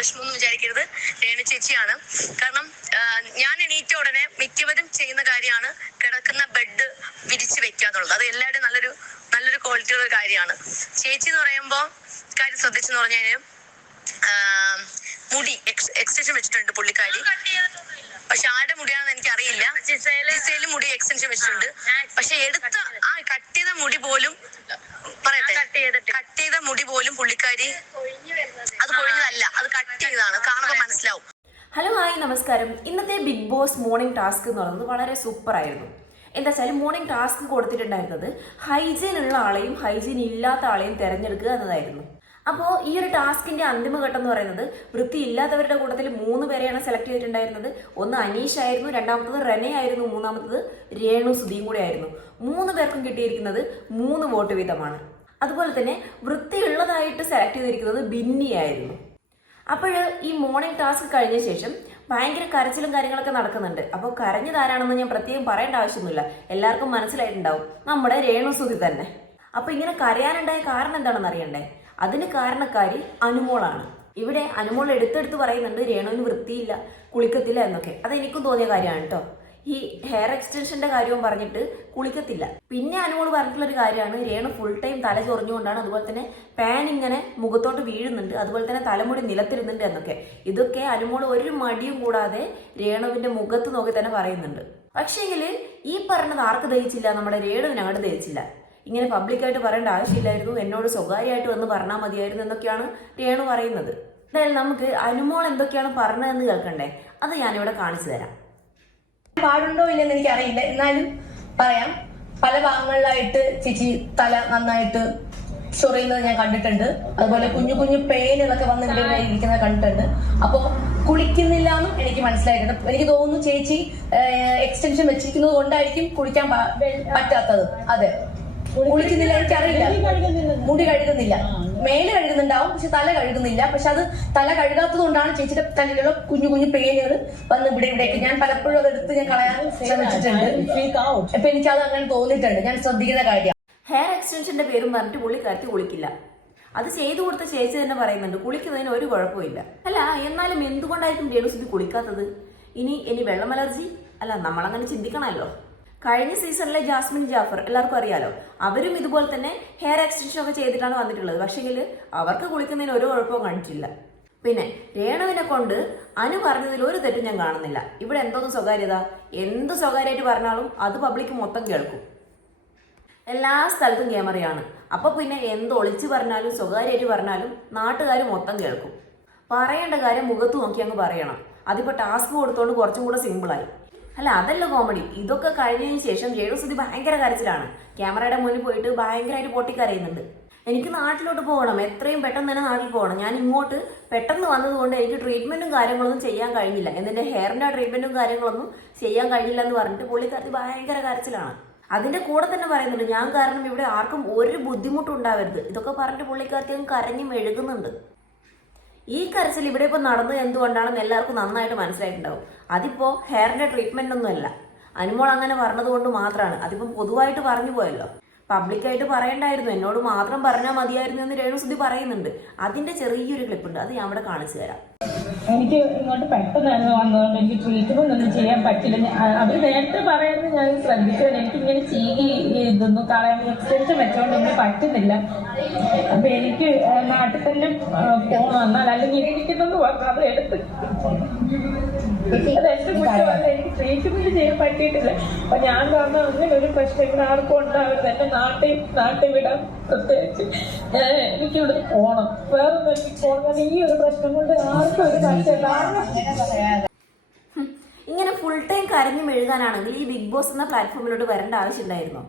വിഷമമൊന്നും വിചാരിക്കരുത്. രേണു ചേച്ചിയാണ്. കാരണം ഞാൻ എണീറ്റ ഉടനെ മിക്കവരും ചെയ്യുന്ന കാര്യമാണ് കിടക്കുന്ന ബെഡ് വിരിച്ച് വെക്കുക എന്നുള്ളത്. അത് എല്ലാവരുടെയും നല്ലൊരു നല്ലൊരു ക്വാളിറ്റിയുള്ള ഒരു കാര്യമാണ്. ചേച്ചി എന്ന് പറയുമ്പോൾ കാര്യം ശ്രദ്ധിച്ചെന്ന് പറഞ്ഞു കഴിഞ്ഞാൽ മുടി എക്സ്റ്റൻഷൻ വെച്ചിട്ടുണ്ട് പുള്ളിക്കാരി. പക്ഷെ ആരുടെ മുടിയാണെന്ന് എനിക്ക് അറിയില്ല ജിസയിൽ മുടി എക്സ്റ്റൻഷൻ വെച്ചിട്ടുണ്ട്. പക്ഷെ എടുത്ത ആ കട്ട് ചെയ്ത മുടി പോലും പറയട്ടെ കട്ട് ചെയ്ത മുടി പോലും പുള്ളിക്കാരി അത് കൊഴിഞ്ഞതല്ല അത് കട്ട് ചെയ്തതാണ്. കാണുമ്പോൾ മനസ്സിലാവും. ഹലോ ഹായ് നമസ്കാരം. ഇന്നത്തെ ബിഗ് ബോസ് മോർണിംഗ് ടാസ്ക് എന്ന് പറയുന്നത് വളരെ സൂപ്പർ ആയിരുന്നു എന്താ വെച്ചാൽ മോർണിംഗ് ടാസ്ക് കൊടുത്തിട്ടുണ്ടായിരുന്നത് ഹൈജീൻ ഉള്ള ആളെയും ഹൈജീൻ ഇല്ലാത്ത ആളെയും തിരഞ്ഞെടുക്കുക എന്നതായിരുന്നു. അപ്പോൾ ഈ ഒരു ടാസ്കിന്റെ അന്തിമഘട്ടം എന്ന് പറയുന്നത് വൃത്തി ഇല്ലാത്തവരുടെ കൂട്ടത്തിൽ മൂന്ന് പേരെയാണ് സെലക്ട് ചെയ്തിട്ടുണ്ടായിരുന്നത്. ഒന്ന് അനീഷ് ആയിരുന്നു രണ്ടാമത്തത് റെനെ ആയിരുന്നു മൂന്നാമത്തത് രേണു സുധിയും കൂടെ ആയിരുന്നു. മൂന്ന് പേർക്കും കിട്ടിയിരിക്കുന്നത് മൂന്ന് വോട്ട് വീതമാണ്. അതുപോലെ തന്നെ വൃത്തിയുള്ളതായിട്ട് സെലക്ട് ചെയ്തിരിക്കുന്നത് ബിന്നി ആയിരുന്നു. അപ്പോൾ ഈ മോർണിംഗ് ടാസ്ക് കഴിഞ്ഞ ശേഷം ഭയങ്കര കരച്ചിലും കാര്യങ്ങളൊക്കെ നടക്കുന്നുണ്ട്. അപ്പോൾ കരഞ്ഞതാരാണെന്ന് ഞാൻ പ്രത്യേകം പറയേണ്ട ആവശ്യമൊന്നുമില്ല. എല്ലാവർക്കും മനസ്സിലായിട്ടുണ്ടാവും. നമ്മുടെ രേണുസുതി തന്നെ. അപ്പോൾ ഇങ്ങനെ കരയാനുണ്ടായ കാരണം എന്താണെന്ന് അറിയണ്ടേ? അതിന് കാരണക്കാരി അനുമോളാണ്. ഇവിടെ അനുമോൾ എടുത്തെടുത്ത് പറയുന്നുണ്ട് രേണുവിന് വൃത്തിയില്ല കുളിക്കത്തില്ല എന്നൊക്കെ. അതെനിക്കും തോന്നിയ കാര്യമാണ് കേട്ടോ. ഈ ഹെയർ എക്സ്റ്റൻഷന്റെ കാര്യവും പറഞ്ഞിട്ട് കുളിക്കത്തില്ല. പിന്നെ അനുമോൾ പറഞ്ഞിട്ടുള്ള ഒരു കാര്യമാണ് രേണു ഫുൾ ടൈം തല ചൊറിഞ്ഞുകൊണ്ടാണ് അതുപോലെ തന്നെ പാൻ ഇങ്ങനെ മുഖത്തോട്ട് വീഴുന്നുണ്ട് അതുപോലെ തന്നെ തലമുടി നിലത്തിരുന്നുണ്ട് എന്നൊക്കെ. ഇതൊക്കെ അനുമോൾ ഒരു മടിയും കൂടാതെ രേണുവിന്റെ മുഖത്ത് നോക്കി തന്നെ പറയുന്നുണ്ട്. പക്ഷേങ്കിൽ ഈ പറഞ്ഞത് ആർക്ക് ദഹിച്ചില്ല? നമ്മുടെ രേണുവിന് അങ്ങോട്ട് ദഹിച്ചില്ല. ഇങ്ങനെ പബ്ലിക്കായിട്ട് പറയേണ്ട ആവശ്യമില്ലായിരുന്നു എന്നോട് സ്വകാര്യമായിട്ട് വന്ന് പറഞ്ഞാൽ മതിയായിരുന്നു എന്നൊക്കെയാണ് രേണു പറയുന്നത്. എന്തായാലും നമുക്ക് അനുമോൾ എന്തൊക്കെയാണ് പറഞ്ഞതെന്ന് കേൾക്കണ്ടേ? അത് ഞാനിവിടെ കാണിച്ചു തരാം. പാടുണ്ടോ ഇല്ലെന്ന് എനിക്ക് അറിയില്ല എന്നാലും പറയാം. പല ഭാഗങ്ങളിലായിട്ട് ചേച്ചി തല നന്നായിട്ട് ചൊറിയുന്നത് ഞാൻ കണ്ടിട്ടുണ്ട്. അതുപോലെ കുഞ്ഞു കുഞ്ഞു പെയിനുകളൊക്കെ വന്ന് എന്റെ ഇവിടെ ഇരിക്കുന്നത് കണ്ടിട്ടുണ്ട്. അപ്പോ കുളിക്കുന്നില്ല എന്നും എനിക്ക് മനസ്സിലായിട്ടുണ്ട്. എനിക്ക് തോന്നുന്നു ചേച്ചി എക്സ്റ്റൻഷൻ വെച്ചിരിക്കുന്നത് കൊണ്ടായിരിക്കും കുളിക്കാൻ പറ്റാത്തത്. അതെ. കുളിക്കുന്നില്ല എനിക്കറിയില്ല. മുടി കഴുകുന്നില്ല. മേൽ കഴുകുന്നുണ്ടാവും പക്ഷെ തല കഴുകുന്നില്ല. പക്ഷെ അത് തല കഴുകാത്തത് കൊണ്ടാണ് ചേച്ചിയുടെ തലയിലുള്ള കുഞ്ഞു കുഞ്ഞു പേനുകൾ വന്ന് ഇവിടെ ഇവിടേക്ക് ഞാൻ പലപ്പോഴും അത് എടുത്ത് ഞാൻ കളയാൻ ശ്രമിച്ചിട്ടുണ്ട്. അപ്പൊ അത് അങ്ങനെ തോന്നിയിട്ടുണ്ട്. ഞാൻ ശ്രദ്ധിക്കുന്ന കാര്യം. ഹെയർ എക്സ്റ്റൻഷന്റെ പേരും പറഞ്ഞിട്ട് പുള്ളി കരുത്തി കുളിക്കില്ല. അത് ചെയ്തു കൊടുത്ത ചേച്ചി തന്നെ പറയുന്നുണ്ട് കുളിക്കുന്നതിന് ഒരു കുഴപ്പമില്ല. അല്ല എന്നാലും എന്തുകൊണ്ടായിരിക്കും രേണുസുതി കുളിക്കാത്തത്? ഇനി ഇനി വെള്ളം അലർജി? അല്ല നമ്മളങ്ങനെ ചിന്തിക്കണമല്ലോ. കഴിഞ്ഞ സീസണിലെ ജാസ്മിൻ ജാഫർ എല്ലാവർക്കും അറിയാലോ. അവരും ഇതുപോലെ തന്നെ ഹെയർ എക്സ്റ്റൻഷൻ ഒക്കെ ചെയ്തിട്ടാണ് വന്നിട്ടുള്ളത്. പക്ഷേങ്കിൽ അവർക്ക് കുളിക്കുന്നതിന് ഒരു കുഴപ്പവും കാണിച്ചില്ല. പിന്നെ രേണുവിനെ കൊണ്ട് അനു പറഞ്ഞതിൽ ഒരു തെറ്റും ഞാൻ കാണുന്നില്ല. ഇവിടെ എന്തോന്ന് സ്വകാര്യത? എന്ത് സ്വകാര്യമായിട്ട് പറഞ്ഞാലും അത് പബ്ലിക് മൊത്തം കേൾക്കും. എല്ലാ സ്ഥലത്തും ക്യാമറയാണ്. അപ്പൊ പിന്നെ എന്ത് ഒളിച്ചു പറഞ്ഞാലും സ്വകാര്യമായിട്ട് പറഞ്ഞാലും നാട്ടുകാർ മൊത്തം കേൾക്കും. പറയേണ്ട കാര്യം മുഖത്ത് നോക്കി അങ്ങ് പറയണം. അതിപ്പോ ടാസ്ക് കൊടുത്തോണ്ട് കുറച്ചും കൂടെ സിമ്പിളായി അല്ല അതല്ല കോമഡി ഇതൊക്കെ കഴിഞ്ഞതിന് ശേഷം രേണുസുതി ഭയങ്കര കരച്ചിലാണ്. ക്യാമറയുടെ മുന്നിൽ പോയിട്ട് ഭയങ്കരമായിട്ട് പൊട്ടിക്കരയുന്നുണ്ട്. എനിക്ക് നാട്ടിലോട്ട് പോകണം. എത്രയും പെട്ടെന്ന് തന്നെ നാട്ടിൽ പോകണം. ഞാൻ ഇങ്ങോട്ട് പെട്ടെന്ന് വന്നതുകൊണ്ട് എനിക്ക് ട്രീറ്റ്മെന്റും കാര്യങ്ങളൊന്നും ചെയ്യാൻ കഴിഞ്ഞില്ല. എന്നിട്ട് ഹെയറിന്റെ ട്രീറ്റ്മെന്റും കാര്യങ്ങളൊന്നും ചെയ്യാൻ കഴിഞ്ഞില്ല എന്ന് പറഞ്ഞിട്ട് പുള്ളിക്കാരത്തി ഭയങ്കര കരച്ചിലാണ്. അതിന്റെ കൂടെ തന്നെ പറയുന്നുണ്ട് ഞാൻ കാരണം ഇവിടെ ആർക്കും ഒരു ബുദ്ധിമുട്ടും ഉണ്ടാവരുത്. ഇതൊക്കെ പറഞ്ഞിട്ട് പുള്ളിക്കാരത്തി കരഞ്ഞും മെഴുകുന്നുണ്ട്. ഈ കരച്ചിൽ ഇവിടെ ഇപ്പൊ നടന്നത് എന്തുകൊണ്ടാണെന്ന് എല്ലാവർക്കും നന്നായിട്ട് മനസ്സിലായിട്ടുണ്ടാവും. അതിപ്പോ ഹെയറിന്റെ ട്രീറ്റ്മെന്റ് ഒന്നും അല്ല അനുമോൾ അങ്ങനെ പറഞ്ഞത് കൊണ്ട് മാത്രമാണ്. അതിപ്പോ പൊതുവായിട്ട് പറഞ്ഞു പോയല്ലോ. പബ്ലിക്കായിട്ട് പറയണ്ടായിരുന്നു. എന്നോട് മാത്രം പറഞ്ഞാൽ മതിയായിരുന്നു എന്ന് രേണുസുദ്ധി പറയുന്നുണ്ട്. അതിന്റെ ചെറിയൊരു ക്ലിപ്പ് ഉണ്ട്. അത് ഞാൻ ഇവിടെ കാണിച്ചു തരാം. എനിക്ക് ഇങ്ങോട്ട് പെട്ടെന്നായിരുന്നു വന്നതുകൊണ്ട് എനിക്ക് ട്രീറ്റ്മെന്റ് ഒന്നും ചെയ്യാൻ പറ്റില്ല അവർ നേരത്തെ പറയുന്നത് ഞാൻ ശ്രദ്ധിച്ചത് എനിക്ക് ഇങ്ങനെ ചീകി ഇതൊന്നും കളയാൻ എക്സ്റ്റൻഷൻ വെച്ചോണ്ട് ഒന്നും പറ്റുന്നില്ല. അപ്പൊ എനിക്ക് നാട്ടിൽ തന്നെ പോകണം എന്നാൽ അല്ലെങ്കിൽ ഇരിക്കുന്നു അത് എടുത്ത്. എന്റെ കുറ്റമല്ല എനിക്ക് ട്രീറ്റ്മെന്റ് ചെയ്യാൻ പറ്റിയിട്ടില്ല. അപ്പൊ ഞാൻ പറഞ്ഞ അങ്ങനെ ഒരു പ്രശ്നം ഇവിടെ ആർക്കും ഉണ്ടാവരുത്. എന്റെ നാട്ടിൽ നാട്ടിൽ വിടാൻ പ്രത്യേകിച്ച്. ഞാൻ എനിക്കിവിടെ പോണം. വേറെ എനിക്ക് പോകണം ഈ ഒരു പ്രശ്നം കൊണ്ട് ആർക്കും ഒരു കാഴ്ച. ഇങ്ങനെ ഫുൾ ടൈം കരഞ്ഞു മെഴുകാനാണെങ്കിൽ ഈ ബിഗ് ബോസ് എന്ന പ്ലാറ്റ്ഫോമിലോട്ട് വരേണ്ട ആവശ്യമുണ്ടായിരുന്നോ?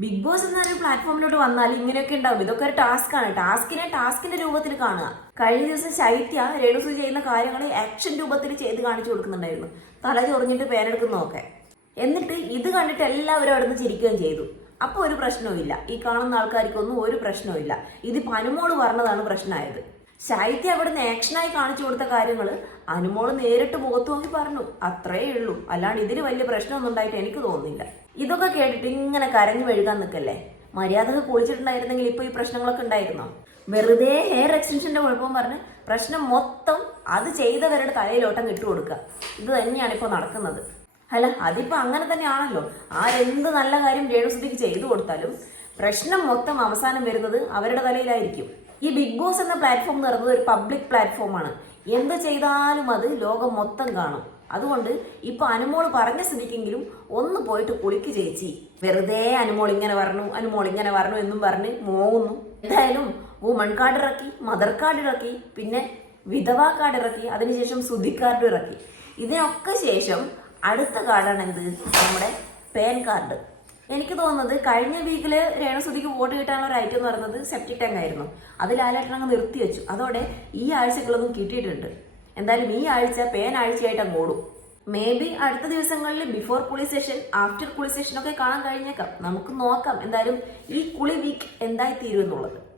ബിഗ് ബോസ് എന്ന ഒരു പ്ലാറ്റ്ഫോമിലോട്ട് വന്നാൽ ഇങ്ങനെയൊക്കെ ഉണ്ടാവും. ഇതൊക്കെ ഒരു ടാസ്ക് ആണ്. ടാസ്കിനെ ടാസ്കിന്റെ രൂപത്തിൽ കാണുക. കഴിഞ്ഞ ദിവസം ശൈത്യ രേണുസു ചെയ്യുന്ന കാര്യങ്ങൾ ആക്ഷൻ രൂപത്തിൽ ചെയ്ത് കാണിച്ചു കൊടുക്കുന്നുണ്ടായിരുന്നു. തല ചൊറിഞ്ഞിട്ട് പേരെടുക്കുന്നതൊക്കെ എന്നിട്ട് ഇത് കണ്ടിട്ട് എല്ലാവരും അവിടെ നിന്ന് ചിരിക്കുകയും ചെയ്തു. അപ്പോൾ ഒരു പ്രശ്നവുമില്ല. ഈ കാണുന്ന ആൾക്കാർക്കൊന്നും ഒരു പ്രശ്നവുമില്ല. ഇത് അനുമോൾ പറഞ്ഞതാണ് പ്രശ്നമായത്. ശൈത്യ അവിടുന്ന് ആക്ഷനായി കാണിച്ചു കൊടുത്ത കാര്യങ്ങൾ അനുമോൾ നേരിട്ട് മുഖത്ത് നോക്കി പറഞ്ഞു അത്രേ ഉള്ളൂ. അല്ലാണ്ട് ഇതിന് വലിയ പ്രശ്നമൊന്നും ഉണ്ടായിട്ട് എനിക്ക് തോന്നുന്നില്ല. ഇതൊക്കെ കേട്ടിട്ട് ഇങ്ങനെ കരഞ്ഞു മെഴുകാൻ നിൽക്കല്ലേ? മര്യാദയ്ക്ക് കുളിച്ചിട്ടുണ്ടായിരുന്നെങ്കിൽ ഇപ്പൊ ഈ പ്രശ്നങ്ങളൊക്കെ ഉണ്ടായിരുന്നോ? വെറുതെ ഹെയർ എക്സ്റ്റൻഷന്റെ കുഴപ്പം പറഞ്ഞ് പ്രശ്നം മൊത്തം അത് ചെയ്തവരുടെ തലയിലോട്ടം കിട്ടുകൊടുക്കുക ഇത് തന്നെയാണ് ഇപ്പോൾ നടക്കുന്നത്. അല്ല അതിപ്പോ അങ്ങനെ തന്നെയാണല്ലോ. ആരെന്ത് നല്ല കാര്യം രേണുസുദ്ധിക്ക് ചെയ്തു കൊടുത്താലും പ്രശ്നം മൊത്തം അവസാനം വരുന്നത് അവരുടെ തലയിലായിരിക്കും. ഈ ബിഗ് ബോസ് എന്ന പ്ലാറ്റ്ഫോം എന്ന് പറയുന്നത് ഒരു പബ്ലിക് പ്ലാറ്റ്ഫോമാണ് എന്ത് ചെയ്താലും അത് ലോകം മൊത്തം കാണും. അതുകൊണ്ട് ഇപ്പൊ അനുമോൾ പറഞ്ഞ സ്ഥിതിക്കെങ്കിലും ഒന്ന് പോയിട്ട് കുളിക്ക് ചേച്ചി. വെറുതെ അനുമോൾ ഇങ്ങനെ പറഞ്ഞു അനുമോൾ ഇങ്ങനെ പറഞ്ഞു എന്നും പറഞ്ഞ് മോവുന്നു എന്തായാലും വുമൺ കാർഡ് ഇറക്കി മദർ കാർഡ് ഇറക്കി പിന്നെ വിധവാ കാർഡ് ഇറക്കി അതിനുശേഷം സുധി കാർഡ് ഇറക്കി. ഇതിനൊക്കെ ശേഷം അടുത്ത കാർഡാണ് എന്ത്? നമ്മുടെ പാൻ കാർഡ് എനിക്ക് തോന്നുന്നത് കഴിഞ്ഞ വീക്കിൽ രേണസുതിക്ക് വോട്ട് കിട്ടാനുള്ള ഒരു ഐറ്റം എന്ന് പറയുന്നത് സെപ്റ്റിക് ടാങ്ക് ആയിരുന്നു. അത് ലാലേട്ടൻ അങ്ങ് നിർത്തി വെച്ചു. അതോടെ ഈ ആഴ്ചകളൊന്നും കിട്ടിയിട്ടുണ്ട്. എന്തായാലും ഈ ആഴ്ച പേൻ ആഴ്ചയായിട്ട് അങ്ങ് ഓടും. മേ ബി അടുത്ത ദിവസങ്ങളിൽ ബിഫോർ കുളി സെഷൻ ആഫ്റ്റർ സെഷൻ ഒക്കെ കാണാൻ കഴിഞ്ഞേക്കാം. നമുക്ക് നോക്കാം. എന്തായാലും ഈ കുളി വീക്ക് എന്തായി തീരും എന്നുള്ളത്.